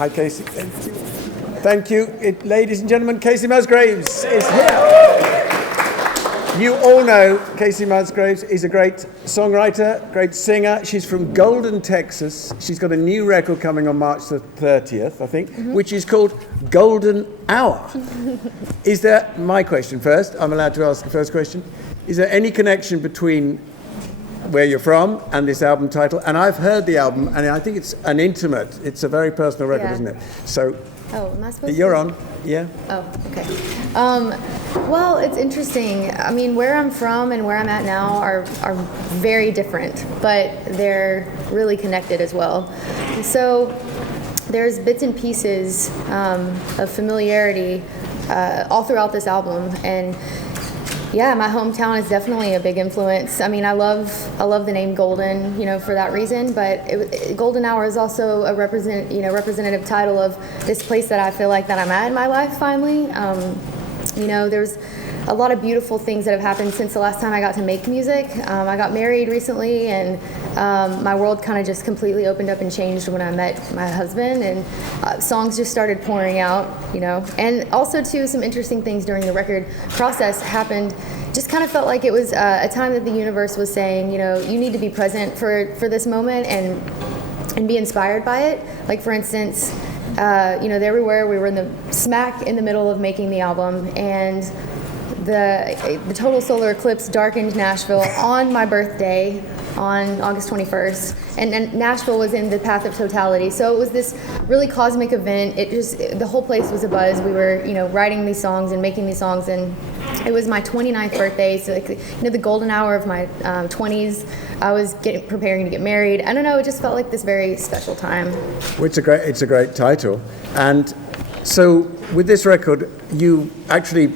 Hi, Kacey. Thank you. Ladies and gentlemen, Kacey Musgraves is here. You all know Kacey Musgraves is a great songwriter, great singer. She's from Golden, Texas. She's got a new record coming on March the 30th, I think, which is called Golden Hour. Is there, my question first, I'm allowed to ask the first question, is there any connection between where you're from and this album title? And I've heard the album, and I think it's it's a very personal record, isn't it? So, am I supposed you're to? on, yeah. Oh, okay. Well, it's interesting. I mean, where I'm from and where I'm at now are very different, but they're really connected as well. So there's bits and pieces of familiarity all throughout this album, and yeah, my hometown is definitely a big influence. I mean, I love the name Golden, for that reason. But Golden Hour is also a representative title of this place that I feel like that I'm at in my life finally. There's a lot of beautiful things that have happened since the last time I got to make music. I got married recently, and my world kind of just completely opened up and changed when I met my husband, and songs just started pouring out, And also, too, some interesting things during the record process happened. Just kind of felt like it was a time that the universe was saying, you need to be present for this moment and be inspired by it. Like, for instance, there we were smack in the middle of making the album, and the total solar eclipse darkened Nashville on my birthday on August 21st, and Nashville was in the path of totality. So it was this really cosmic event. The whole place was abuzz. We were, writing these songs and making these songs, and it was my 29th birthday, so the golden hour of my 20s. I was preparing to get married. I don't know, it just felt like this very special time. Well, it's a great title. And so with this record, you actually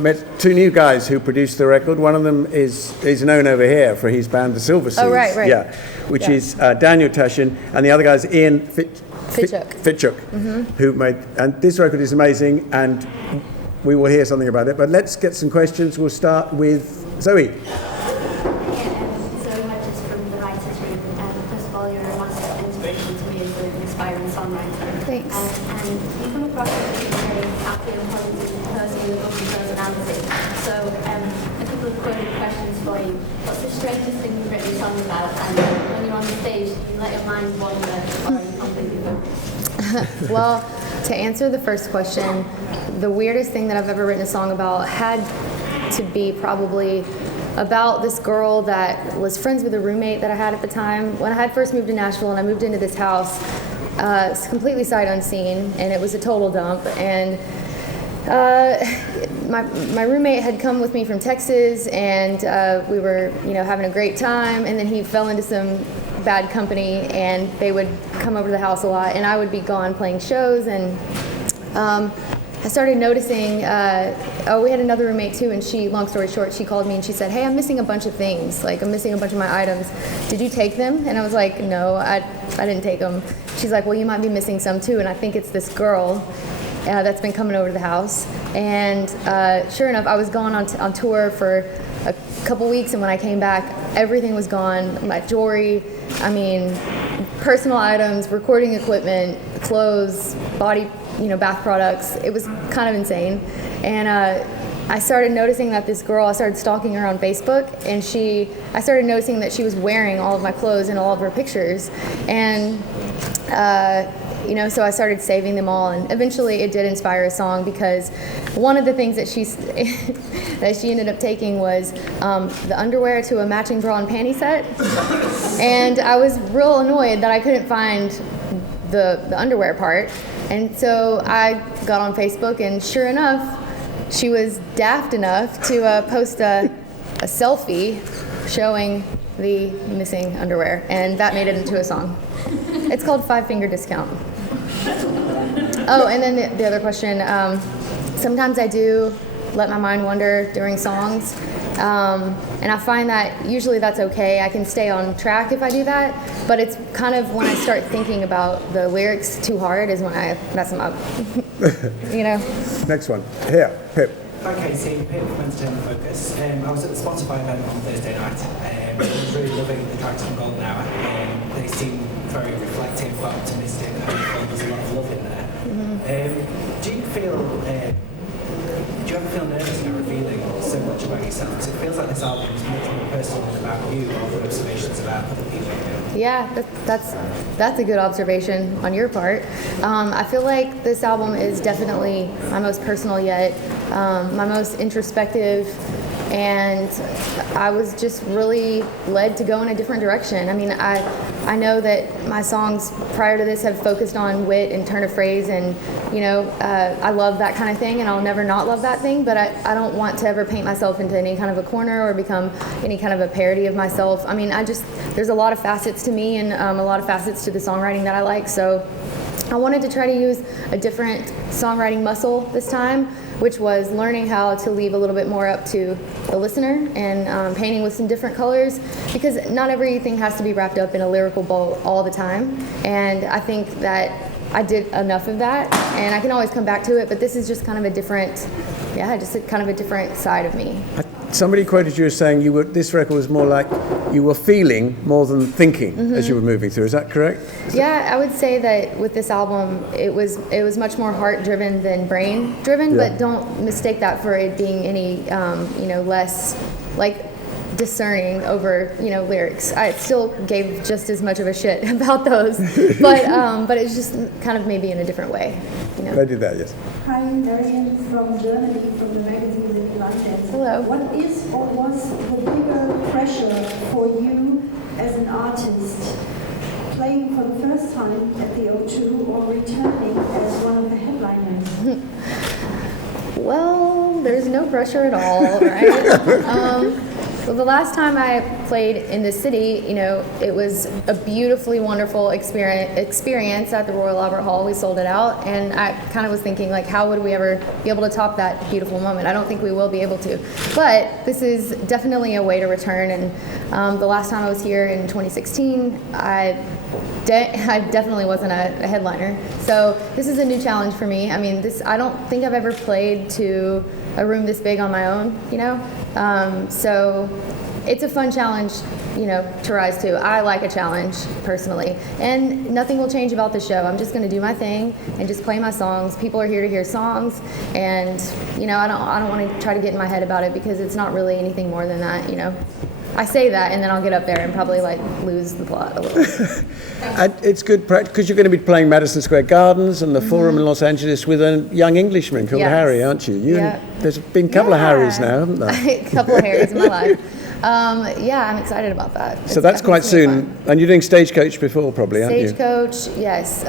met two new guys who produced the record. One of them is known over here for his band, the Silver Seas. Oh, right. Yeah, which is Daniel Tashin, and the other guy is Ian Fitchuk, who made, and this record is amazing, and we will hear something about it. But let's get some questions. We'll start with Zoe. So much is from the writer's room. First of all, you're a massive inspiration to me as an aspiring songwriter. Thanks. And you come across as a very happy and positive person with a lovely personality. So a couple of quick questions for you. What's the strangest thing you've written a song about? And when you're on the stage, do you let your mind wander, or are you completely focused? Well, to answer the first question, the weirdest thing that I've ever written a song about had to be probably about this girl that was friends with a roommate that I had at the time. When I had first moved to Nashville and I moved into this house, it's completely sight unseen, and it was a total dump. And my roommate had come with me from Texas, and we were, having a great time. And then he fell into some bad company, and they would come over to the house a lot, and I would be gone playing shows. And I started noticing, we had another roommate too, and she, long story short, she called me and she said, "Hey, I'm missing a bunch of things. Like, I'm missing a bunch of my items. Did you take them?" And I was like, "No, I didn't take them." She's like, "Well, you might be missing some too, and I think it's this girl that's been coming over to the house." And sure enough, I was gone on tour for a couple weeks, and when I came back, everything was gone. My jewelry, personal items, recording equipment, clothes, body, bath products. It was kind of insane. And I started noticing that this girl, I started stalking her on Facebook, and I started noticing that she was wearing all of my clothes in all of her pictures. And so I started saving them all, and eventually it did inspire a song, because one of the things that she ended up taking was the underwear to a matching bra and panty set. And I was real annoyed that I couldn't find the underwear part. And so I got on Facebook, and sure enough, she was daft enough to post a selfie showing the missing underwear, and that made it into a song. It's called Fivefinger Discount. Oh, and then the other question, sometimes I do let my mind wander during songs, and I find that usually that's okay. I can stay on track if I do that, but it's kind of when I start thinking about the lyrics too hard is when I mess them up. Next one. Here, Pip. Hi Kacey, Pip from Entertainment Focus. I was at the Spotify event on Thursday night. I was really loving the tracks from Golden Hour. They seem very reflective, quite optimistic, hopeful. There's a lot of love in Yeah, that's a good observation on your part. I feel like this album is definitely my most personal yet, my most introspective, and I was just really led to go in a different direction. I mean, I know that my songs prior to this have focused on wit and turn of phrase, and I love that kind of thing, and I'll never not love that thing, but I don't want to ever paint myself into any kind of a corner or become any kind of a parody of myself. I mean, there's a lot of facets to me and a lot of facets to the songwriting that I like, so I wanted to try to use a different songwriting muscle this time, which was learning how to leave a little bit more up to the listener and painting with some different colors, because not everything has to be wrapped up in a lyrical bow all the time. And I think that I did enough of that, and I can always come back to it, but this is just kind of a different side of me. Somebody quoted you as saying this record was more like you were feeling more than thinking as you were moving through. Is that correct? Yeah, I would say that with this album, it was much more heart-driven than brain-driven, but don't mistake that for it being any, less like discerning over, lyrics. I still gave just as much of a shit about those, but it's just kind of maybe in a different way. I did that, yes. Hi, Marian from Germany, from the magazine in London. Hello. What is or was the bigger pressure for you as an artist, playing for the first time at the O2 or returning as one of the headliners? Well, there's no pressure at all, right? Well, the last time I played in this city, it was a beautifully wonderful experience at the Royal Albert Hall. We sold it out, and I kind of was thinking, like, how would we ever be able to top that beautiful moment? I don't think we will be able to. But this is definitely a way to return, and the last time I was here in 2016, I definitely wasn't a headliner. So this is a new challenge for me. I mean, I don't think I've ever played to a room this big on my own, so it's a fun challenge, to rise to. I like a challenge personally, and nothing will change about the show. I'm just going to do my thing and just play my songs. People are here to hear songs, and I don't want to try to get in my head about it, because it's not really anything more than that. I say that, and then I'll get up there and probably lose the plot a little bit. It's good practice, because you're going to be playing Madison Square Gardens and the Forum in Los Angeles with a young Englishman called Harry, aren't you? There's been a couple of Harrys now, haven't there? A couple of Harrys in my life. I'm excited about that. So that's quite soon. And you're doing Stagecoach before, probably, aren't you? Stagecoach, yes.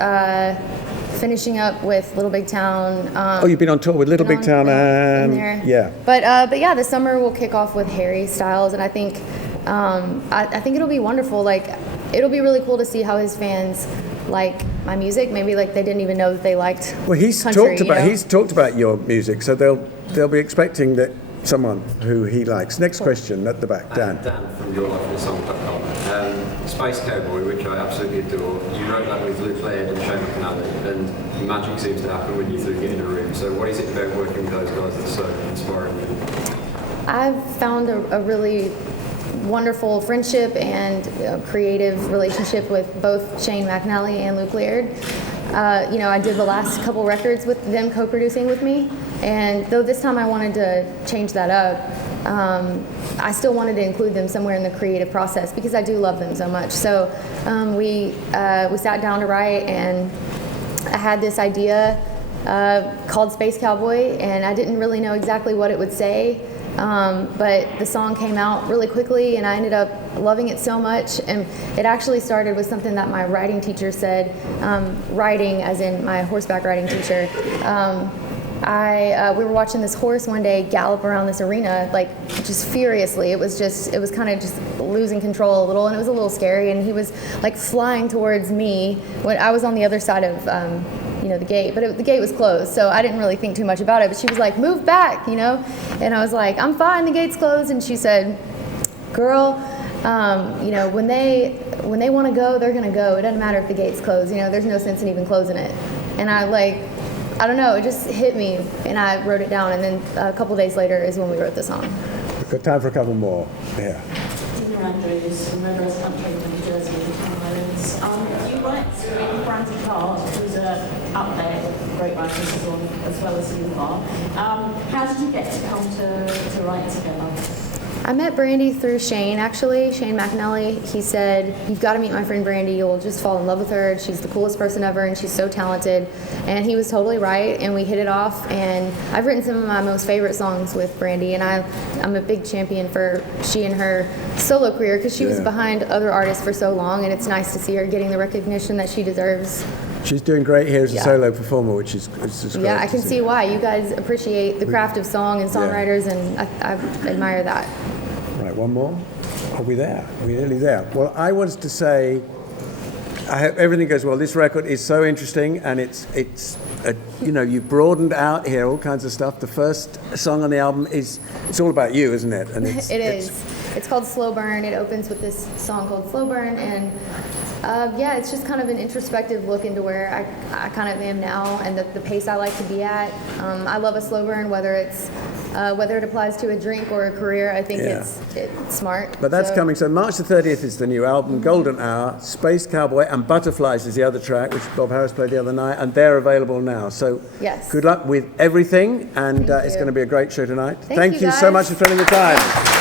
Finishing up with Little Big Town. You've been on tour with Little Big Town and yeah. But yeah, the summer will kick off with Harry Styles, and I think I think it'll be wonderful. It'll be really cool to see how his fans like my music. Maybe they didn't even know that they liked. Well, he's talked about your music, so they'll be expecting that someone who he likes. Next question at the back, Dan. Dan from yourlifeinasong.com. Space Cowboy, which I absolutely adore. You wrote that with Luke Laird and Shane McNally, and magic seems to happen when you three get in a room. So what is it about working with those guys that's so inspiring you? I've found a really wonderful friendship and creative relationship with both Shane McNally and Luke Laird. I did the last couple records with them co-producing with me, and though this time I wanted to change that up, I still wanted to include them somewhere in the creative process, because I do love them so much. So we sat down to write, and I had this idea called Space Cowboy, and I didn't really know exactly what it would say. But the song came out really quickly, and I ended up loving it so much. And it actually started with something that my riding teacher said, riding as in my horseback riding teacher. We were watching this horse one day gallop around this arena, just furiously. It was kind of just losing control a little, and it was a little scary. And he was flying towards me when I was on the other side of the gate, but the gate was closed, so I didn't really think too much about it. But she was like, "Move back," and I was like, "I'm fine, the gate's closed." And she said, "Girl, when they want to go, they're gonna go. It doesn't matter if the gate's closed. There's no sense in even closing it." And I don't know, it just hit me, and I wrote it down. And then a couple days later is when we wrote the song. We've got time for a couple more. Yeah. Tina Andrews from Redrose Country from New Jersey, Islands. You write with Brandi, who's up there, great writer as well as you are. How did you get to come to write together? I met Brandi through Shane, actually. Shane McAnally. He said, "You've got to meet my friend Brandi. You'll just fall in love with her. She's the coolest person ever, and she's so talented." And he was totally right, and we hit it off. And I've written some of my most favorite songs with Brandi, and I'm a big champion for she and her solo career, because she was behind other artists for so long, and it's nice to see her getting the recognition that she deserves. She's doing great here as a solo performer, which is just great. Yeah, I can see why. You guys appreciate the craft of song and songwriters, and I admire that. Right, one more. Are we there? Are we nearly there? Well, I wanted to say, I hope everything goes well. This record is so interesting, and it's you've broadened out here, all kinds of stuff. The first song on the album it's all about you, isn't it? And It is. It's called Slow Burn. It opens with this song called Slow Burn, and it's just kind of an introspective look into where I kind of am now, and the pace I like to be at. I love a slow burn, whether it applies to a drink or a career. I think it's smart. But that's coming. So March the 30th is the new album, Golden Hour, Space Cowboy, and Butterflies is the other track, which Bob Harris played the other night, and they're available now. So yes. Good luck with everything, and it's going to be a great show tonight. Thank you so guys. much for spending the time.